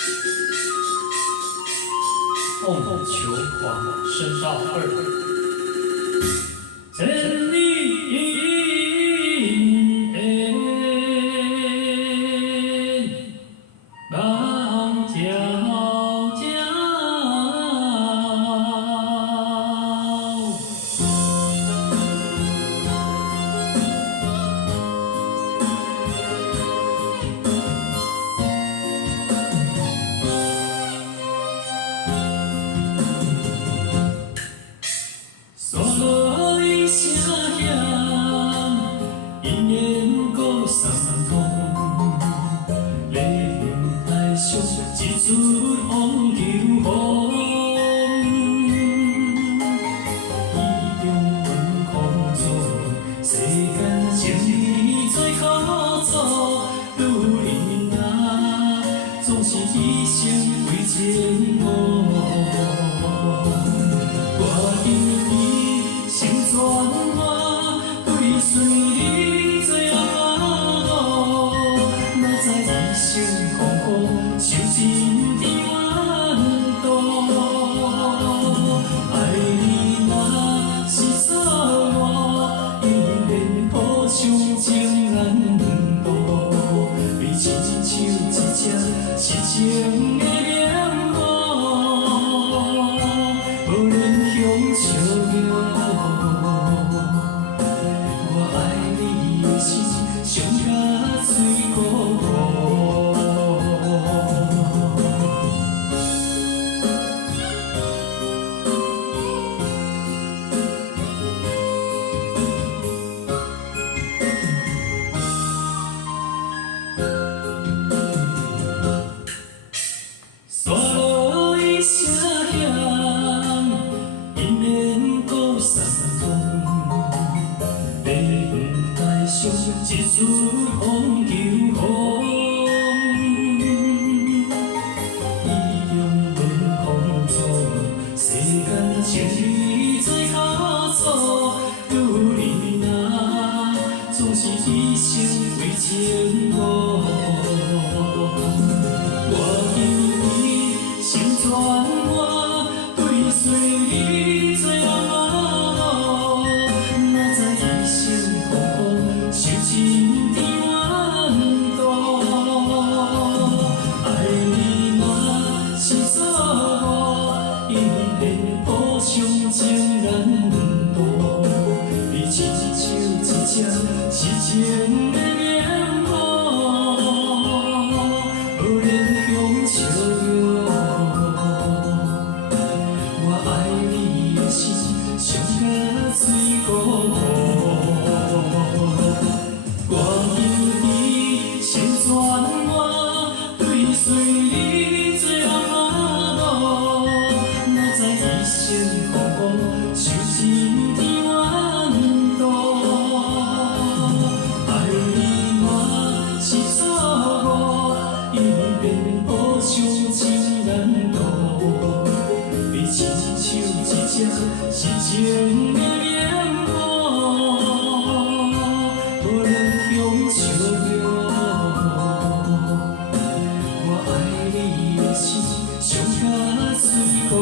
《凤求凰》声道二，千里望皎皎。所以声响，一面鼓三通，礼分大小，一出风求凰。意中问空中，世间情义最苦楚，女人啊，总是一生为情梦。全我对随你做阿婆，哪知一生空空，受尽甜怨毒。爱你若是错我，一面抱伤情难渡。你亲像一只痴情的棉花，无论向笑容。上甲水果，所以声响，一面鼓三通。一出风求凰，意中问空中，世间情义最苦楚。女人啊，总是一生为情梦。我因你心全我，对随你做阿婆，哪知一生空空。受尽甜怨毒，爱你若是错我，一面抱伤情难渡。你亲像一只痴情的棉花，无论向笑容。我爱你的心，上甲水果。我因你成全我，对随你做阿婆，哪知一生空空，受尽甜怨毒。爱你若是错我，一面抱伤情难渡。你亲像一只痴情的棉花。向笑容，我爱你的心，上甲水果。